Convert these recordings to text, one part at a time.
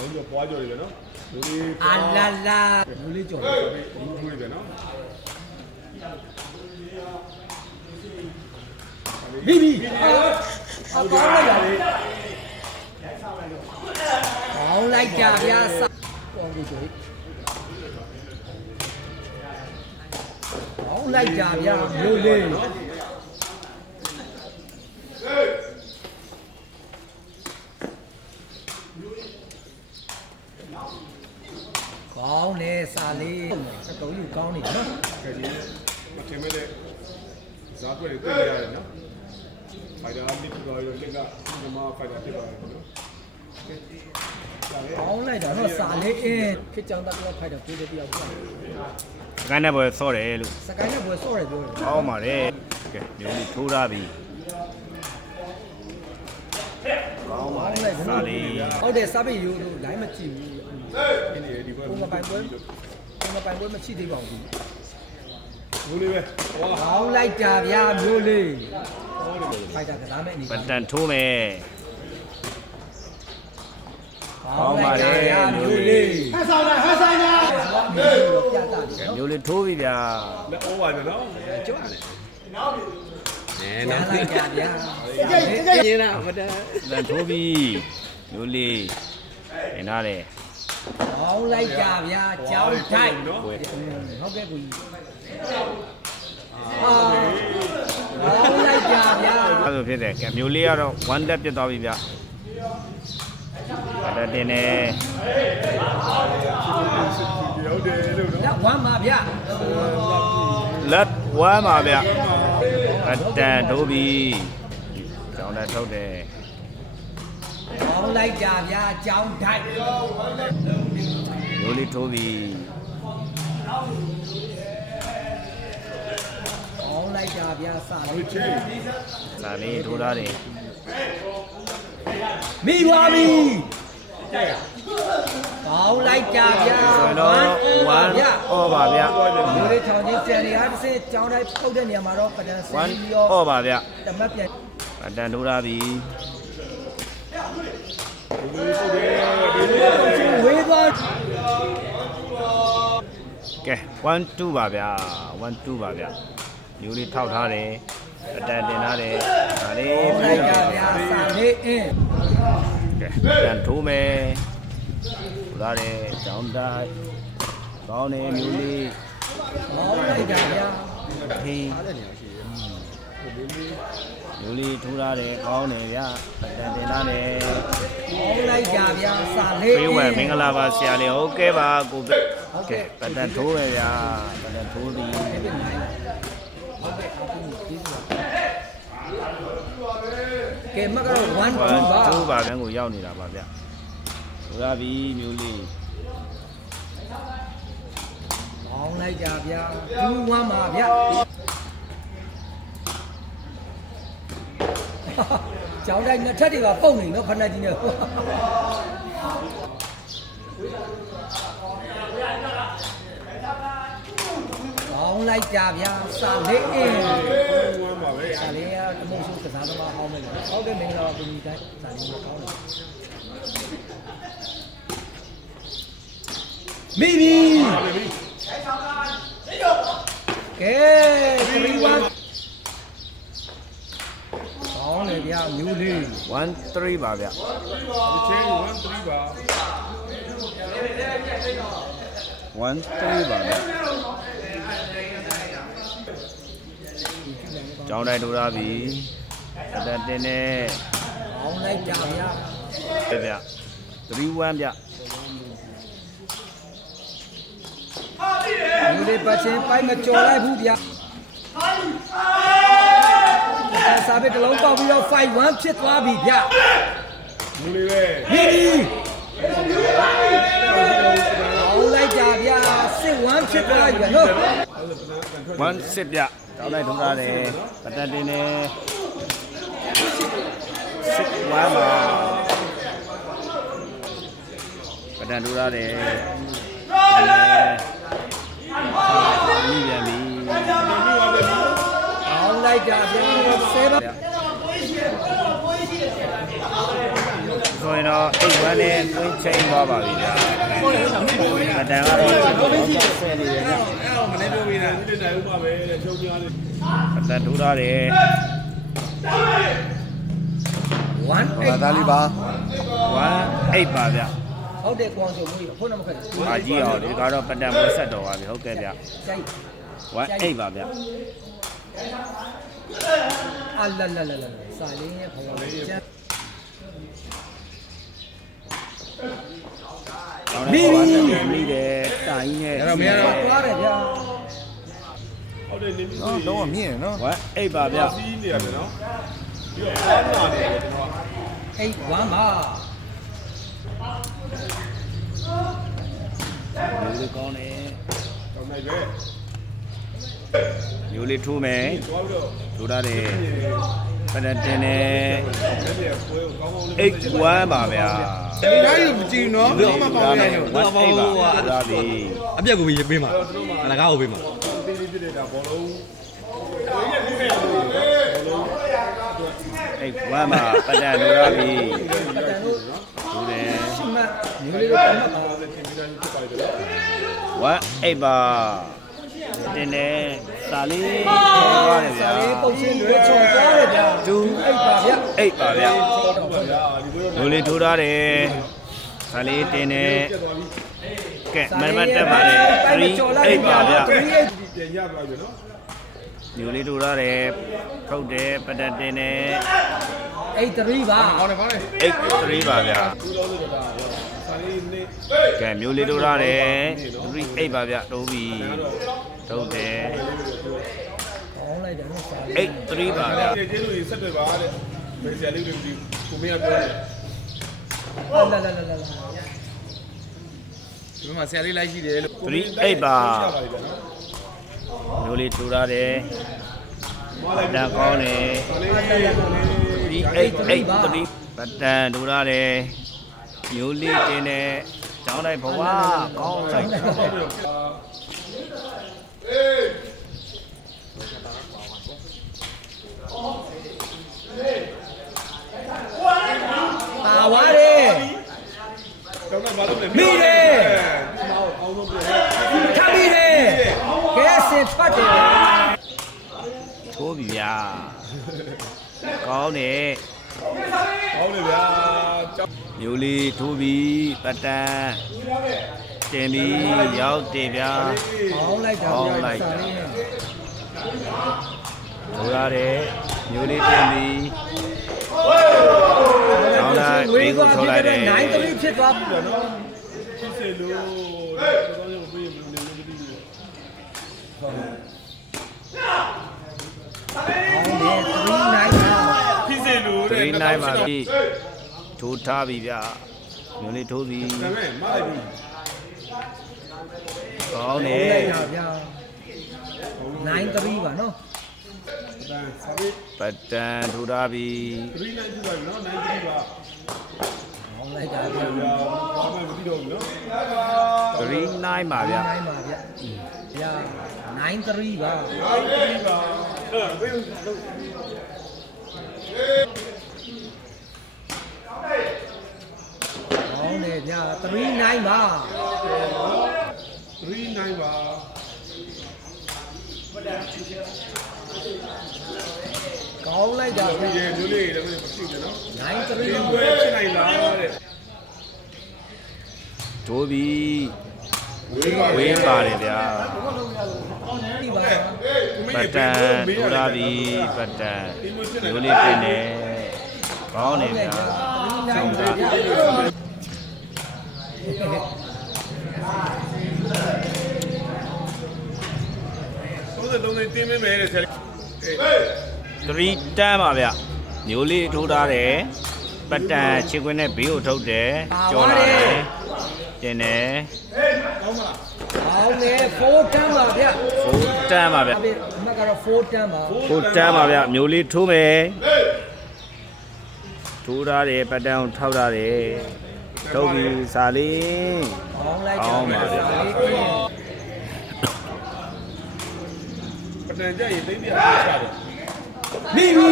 ဟုတ်ကြောပွားကြော်တွေပဲနော်လူလေး အာလာလာလူလေးကြော်တယ် ဘူးဘူးတွေပဲနော် မိမိအကောင်းလိုက်ရလေကောင်းလိုက်ကြဗျာစကောင်းပြီကျွေးကောင်းလိုက်ကြဗျာမျိုးလေးကောင်းလေစာလေးစတုံးယူကောင်းနေနော် ကဲဒီမထင်မဲ့တဲ့ဇာတ်တွေတွေ့နေရတယ်နော်ဖိုင်တာမစ်ပြီးတော့လက်ကဒီမှာဖိုင်တာဖြစ်ပါတယ်နော် ကောင်းလိုက်တာတော့စာလေးအင်းခစ်ကြောင်တက်တော့ဖိုက်တော့ပြေးတယ်ပြောက်သွား စကိုင်းနဲ့ပွဲဆော့တယ်လို့ စကိုင်းနဲ့ဘွယ်ဆော့တယ်ပြောတယ် ဟောမှာတယ်ကဲမျိုးလေးထိုးထားပြီကောင်းပါလေစာလေး ဟုတ်တယ်စားပိရိုးလို့ line မကြည့်ဘူး ဒီနေဒီဘက် ပုံမပိုင်ပွဲမချိသေးပါဘူး ဘူးလေးပဲဝါ ကောင်းလိုက်တာဗျာမျိုးလေးဖိုက်တာကစားမဲ့အနေ ပတန်ထိုးမယ် ကောင်းလိုက်တာဗျာမျိုးလေးဟဲ့ဆောင်တာမျိုးပြတာတယ်နော် မျိုးလေးထိုးပြီဗျာ လက်အော်ပါနော် ကြွရတယ် နောက်လိုက်တာဗျာ ရင်းတာမတန် ပတန်ထိုးပြီမျိုးလေးနေနာတယ် ကောင်းလိုက်တာဗျာကြောင်းထိုက်ဟုတ်ကဲ့ကိုကြီးကောင်းလိုက်တာဗျာ အဲ့လိုဖြစ်တယ်ကဲမျိုးလေးကတော့1တက်ပြတ်သွားပြီဗျာပတန်တင်နေ ဟုတ်တယ်လို့နော် လက်ဝမ်းပါဗျာ လက်ဝမ်းပါဗျာပတန်ထိုးပြီကြောင်းတက်ထုတ်တယ် ကောင်းလိုက်တာဗျာကြောင်းထိုက် မျိုးလေးထိုးပြီ ကောင်းလိုက်တာဗျာစ ဟုတ် လေး ချင်း စာလေးထိုးထားတယ် မိပါပြီ ကဲ ကောင်းလိုက်တာဗျာ ဆိုရင်တော့1 အော်ပါဗျာ လူလေးထောင်ချင်းဆယ်နေအားတစ်စကြောင်းတိုင်းပုတ်တဲ့နေရာမှာတော့ပဒံစီပြီး 1 ရော အော်ပါဗျာ တမတ်ပြန် ပတန်ထိုးထားပြီ ဝေးသွား ကဲ1 2ပါဗျာ1 2ပါဗျာမျိုးလေးထောက်ထားတယ်ပတန်တင်ထားတယ်ဒါလေး ကောင်းလိုက်တာဗျာစလေးအင်း ကဲပတန်ထိုးမယ်ထိုးထားတယ်ကြောင်းတိုက်ကောင်းနေမျိုးလေး ကောင်းလိုက်တာဗျာ ဟေးမျိုးလေးထိုးထားတယ်ကောင်းတယ်ဗျာပတန်တင်ထားတယ် ကောင်းလိုက်တာဗျာစလေး ဖေးဝဲမင်္ဂလာပါဆရာလေးဟုတ်ကဲ့ပါကိုကဲပတန်ထိုးမယ်ဗျာပတန်ထိုးပြီ ကဲမကတော့1 2ပါ 2ပါခန်းကိုရောက်နေတာပါဗျထိုးရပြီမျိုးလေး ကောင်းလိုက်တာဗျာ2 1ပါဗျာကြောင်းတိုင်းနှစ်ထပ်တွေကပုတ်နေနော်ဖဏကြီးနဲ့ကောင်းလိုက်ကြဗျာစာလေးအင်း ဝမ်းပါပဲ စာလေးကတမုံစုကစားသမားဟောင်းမယ်နော်ဟုတ်ကဲ့မင်္ဂလာပါကိုကြီးတိုင်းစာလေးကိုကောင်းတယ်မိပြီကဲ3 1ကောင်းလေဗျာမျိုးလေး 1 3ပါဗျ ဒီချင်း1 3ပါ 1 3ပါဗျကျောင်းတိုင်းထိုးရပြီပတန်တင်နေ ကောင်းလိုက်ကြဗျာ ပြဗျ3 1ဗျ မျိုးလေးပတ်ချင်းပိုက်မကြော်လိုက်ဘူးဗျာစာပေတလုံးပေါက်ပြီးတော့5 1ဖြစ်သွားပြီဗျာ လူလေးပဲ မိပြီကောင်းလိုက်ကြဗျာ6 1ဖြစ်သွားပြီနော် 1 6ဗျကျောင်းတိုင်းထိုးရတယ်ပတန်တင်နေ6 1ပါပတန်ထိုးရတယ်မိပြန်ပြီ ကောင်းလိုက်ကြဗျာ7 ဇွ ဆိုရင်တော့အိတ်ဝမ်းနဲ့တွင်းချိန်သွားပါပြီဗျာပတန်ကတော့ဆယ်နေတယ်ဗျ အဲ့တော့မနေ့ပြောပြီးတာဒီတိုင်ဥပပဲတဲ့ချုပ်ပြားလေး ပတန်ထိုးထားတယ် ဘာသာလေးပါ 1-8ပါဗျ ဟုတ်တယ်ကွန်ဆိုမှုဖုန်းနံပါတ်ခက်တယ် ။အားကြီးအောင်ဒီကတော့ပတန်ပွဲဆက်တော်ပါပြီဟုတ်ကဲ့ဗျ ကျိုက် 1-8ပါဗျ အလလလလစာလင်းရဲ့ခေါင်းလေးကျန် မိတယ်တာကြီးနဲ့ အဲ့တော့မင်းကတော့ သွားတယ်ဗျာ ဟုတ်တယ်နေပြီ နော်တော့မြင်နော် 1-8ပါဗျ စီးနေရမယ်နော်ပြီးတော့အားနာနေတယ်ကျွန်တော် အိတ်ဝမ်းပါ မျိုးလေးကောင်းတယ် တော့နိုင်ပဲ မျိုးလေးထိုးမယ် သွားပြီးတော့ ထိုးထားတယ်ပတန်တင်တယ် အဲ့ဒီပွဲကိုကောင်းကောင်းလေး 8-1ပါဗျာ ဒီတိုင်းယူမကြည့်နော်ဘာမှပေါင်းနေရော 1-8ပါဒါပြီ အပြက်ကိုပေးမှာအလကားကိုပေးမှာ တင်းတင်းပြည့်နေတာဘောလုံး8-1ပါပတန်ထိုးထားပြီ ပတန်တို့ ထိုးတယ် ရှိမှမျိုးလေးတို့တတ်မှတ်ပါ တင်ပြီးတိုင်းဖြစ်ပါတယ်တော့ 1-8ပါတင်တယ်စာလေးထောသွားတယ်ဗျာ စာလေးပုံစံတွေချုံသွားတယ်ဗျာအိတ်ပါဗျာ 8ပါဗျာ ဟုတ်ပါဗျာဒီလို လူလေးထိုးထားတယ်။ဒါလေးတင်တယ်။ကဲမမတက်ပါတယ်3 8ပါဗျာ ပြန်ရသွားပြီနော် ။လူလေးထိုးထားတယ်။ထုတ်တယ်ပတက်တင်တယ် အိတ်3ပါ ဟောတယ်ဟောတယ် 8 3ပါဗျာ ဘူးလို့ဆိုတာစာလေးနေ ။ကဲမျိုးလေးထိုးထားတယ်3 8ပါဗျာတိုးပြီ။ထုတ်တယ် ကောင်းလိုက်တယ်နော်စာလေး 8 3ပါဗျာ ကျေးဇူးကြီးဆက်တွေ့ပါတဲ့မေဆရာလေးတွေကိုမင်းကပြောတယ် အလလလလ ဒီမှာဆရာလေးလိုက်ရှိတယ်လို့ 3 8ပါမျိုးလေးထိုးထားတယ်။တန်ကောင်းတယ်3 8 3ပတန်ထိုးထားတယ်မျိုးလေးတင်တယ်ကျောင်းတိုင်းဘဝကောင်းလိုက် ပါဝါတယ် တော့ဘာလို့လဲ မိတယ် အောင်ဆုံးပြော ခပ်ပြီးတယ်ကဲစင်ထွက်တယ်ဗျာ ထိုးပြီဗျာကောင်းတယ် ဟောလေဗျာ မျိုးလေးထိုးပြီးပတန်တင်ပြီးရောက်တယ်ဗျာ ကောင်းလိုက်တာ ကောင်း ဗျာ လိုက် စာ တာ လေး ထိုးရတယ်မျိုးလေးတင်ပြီးကောင်းလိုက်ပြီးကိုထိုးလိုက်တယ် 9 3ဖြစ်သွားပြီ ဖြစ်စေလို့တော်တော်ပြေးဘယ်လိုနေလို့မသိဘူး ဖြစ်စေလို့တဲ့ 3 9ပါပြီထိုးထားပြီဗျာမျိုးလေးထိုးပြီး ဒါမဲ့မလိုက်ဘူး ကောင်းတ 9 ယ် 9ပါဗျာ9 3ပါနော် ဒါစာရေး ပတန်ထိုးထားပြီ 3 9ဖြစ်သွားပြီနော်9 3ပါ ကောင်းလိုက်တာဗျာ ဗျာဘာမှမသိတော့ဘူးနော် 3 9ပါဗျာ 9ပါဗျာဗျာ9 3ပါ 9 3ပါဘယ်လိုလုပ် ကောင်းတယ်ဗျာ3 9ပါ 3 9ပါ ကောင်းလိုက်တာ ဒီ ဗျာ ရဲ့မျိုးလေးတွေလည်းမသိဘူးနော် 9 ဒီ 3 ဝဲဖြစ်နိုင်လားတဲ့ ထိုးပြီး ဝေးပါ ဝင်းပါတယ်ဗျာ ဒီပါ ပတန်ထိုးထားပြီပတန်မျိုးလေးတင်တယ်ကောင်းတယ်ဗျာဆောင်းတာ 33နဲ့တင်းမင်းမယ်တဲ့ဆရာလေး 3တန်းပါဗျမျိုးလေးထိုးထားတယ်ပတန်ချစ်ခွင်းနဲ့ဘေးကိုထုတ်တယ်ကြော်လာတယ်တင်တယ် ကောင်းတယ်4တန်းပါဗျာ 4တန်းပါဗျ အမကတော့4တန်းပါ 4တန်းပါဗျမျိုးလေးထိုးမယ်ထိုးထားတယ်ပတန်ကိုထောက်ထားတယ်ထုတ်ပြီးစာလေး ကောင်းလိုက် ကောင်းပါဗျာ ပတန်ကြရင်သိမ့်ပြချတယ် မိပြီ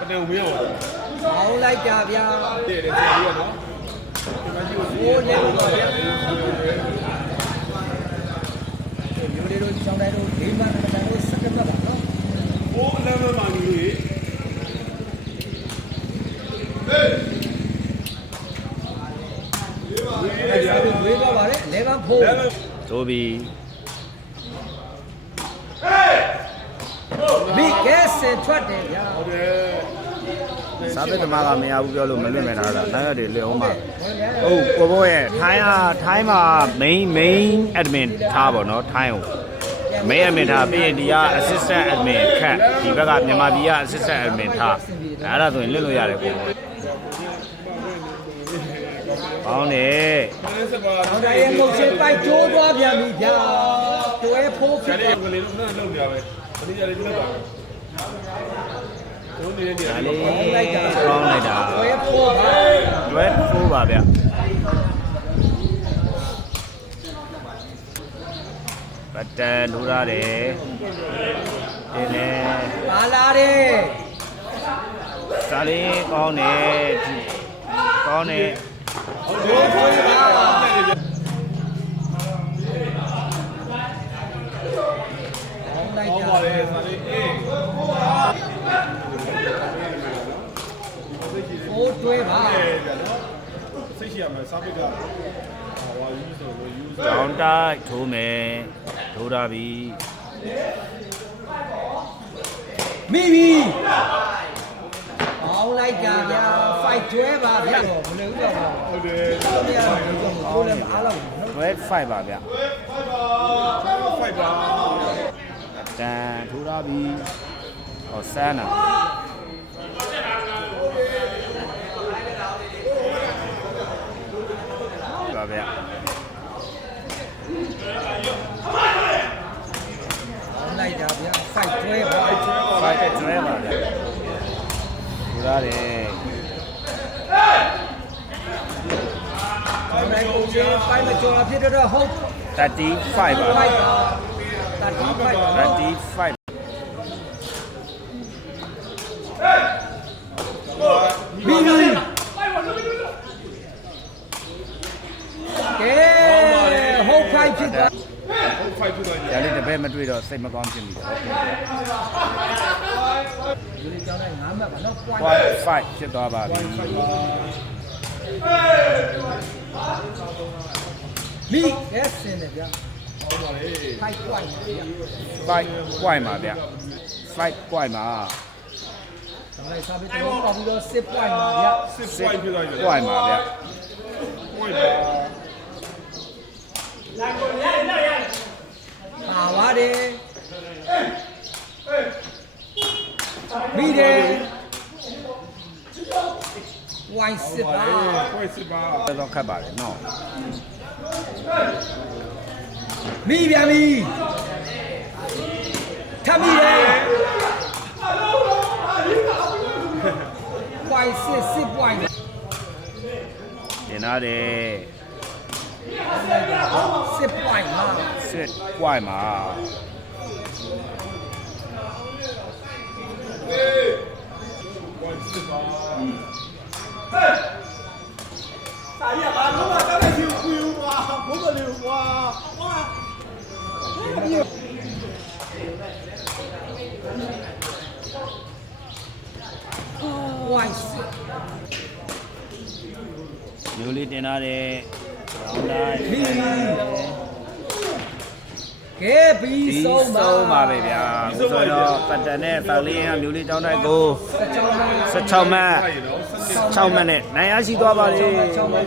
ပတန်ဝေးအောင် ကောင်းလိုက်တာဗျာ တဲ့တယ်ဆရာကြီးကနော်ဒီမှာကြည့်လို့ ဟိုးလဲလို့ပါဗျာမျိုးလေးတို့ကြောင်းတိုင်းတို့၄မှတ်နဲ့တို့စက်ကပ်ပါနော် ဘိုးအလမ်းမှာလူကြီးအဲ့ဒါတို့ဝေးပါပါတယ်လေကဖိုး ဆိုပြီး မိကဲစင်ထွက်တယ်ဗျာ ဟုတ်တယ် စားပစ်သမားကမရဘူးပြောလို့မလွတ်မဲ့တာလားနိုင်ရတယ်လွတ်အောင်ပါဟုတ်ကိုဘောရဲ့ထိုင်းမှာ main admin ထားပါတော့ထိုင်းကို main admin ထားပြီးရင်ဒီက assistant admin ခက်ဒီဘက်ကမြန်မာပြည်က assistant admin ထားအဲ့ဒါဆိုရင်လွတ်လို့ရတယ်ကိုဘောကောင်းတယ် ဆောင်းတိုင်းရဲ့ငုတ်ချင်းပိုက်ကျိုးသွားပြန်ပြီဗျာတွဲဖိုးဖြ ကျ စ် တဲ့ သွား ကလေးတို့နဲ့လုံကြပဲမင်းကြလေးပြတ်ပါတို့နေတဲ့နေရာ ဒါ လေး လေးကောင်းလိုက်တာ တွဲဖိုးပါ တွဲဖိုးပါဗျပတ်တန်ထိုးရတယ်ဒီလေ ပါလာတယ် စားလေးကောင်းတယ်ကောင်းတယ် တွဲဖိုးပါလိုက် ဟော တာ ပါလေဆာလေးအေး ဖိုးတွဲပါ စိတ်ရှိရမယ်စားပစ်ကဟောယူဆိုလို့ယူဆို ကြောင်းတိုက်ထိုးမယ်ထိုးတာပြီ မိပြီအောင်လိုက်တာဗျာ fight တွဲပါဗျာမလို့တော့ ဟုတ်တယ် ဘူးဗျာကိုလည်းအားလုံးနော် တွဲ5ပါဗျ ဖိုက်ပါ တန်ထိုးတာပြီဟောဆန်းတာပါဗျ အောင်လိုက်တာဗျာ fight တွဲပါ 5တွဲပါဗျထိုးရတယ် အောင်လိုက်ကိုချင်းပိုက်မကျော်ဖြစ်တော့ဟုတ် 35ပါ fight တာတိဖိုက် 35 မိပြီကဲဟုတ် fight ဖြစ်သွား ဟုတ်ဖိုက်ပြလိုက် ဒါလေးတပည့်မတွေ့တော့စိတ်မကောင်းဖြစ်မိတယ် ဒီလိုကြောင်းလိုက်9မှတ်ပါနော် point 5ဖြစ်သွားပါပြီ မိကဲစင်တယ်ဗျာ ဟောပါလေ fight point ဗျာ 5 point ပါဗျ5 point ပါ ဆောင်းလိုက်စားပြီးတော့ပေါက်ပြီးတော့10 point ပါဗျာ 6 point ပြလိုက်တယ် point ပါဗျ point ပါ ပါပါတယ်မိတယ် wine စစ်ပါ point စစ်ပါ တော်တော်ခတ်ပါတယ်နော် မိပြန်ပြီထပ်မိတယ် wine စစ် point တင်ရတယ် 10 point ပါ 6 point ပါ point စစ်ပါ wine စစ် မျိုးလေးတင်ရတယ်ရောင်းတိုင်း မိကဲပြီး ဒီ ဆုံးပါ ဆုံးပါပဲဗျာဆိုတော့ပတ်တန်နဲ့တောက်လေးဟမျိုးလေးတောင်းတိုက်ကို 16မှတ် 16မှတ် အဲ့နော် 6မှတ်နဲ့နိုင်ရရှိသွားပါလေ 6မှတ်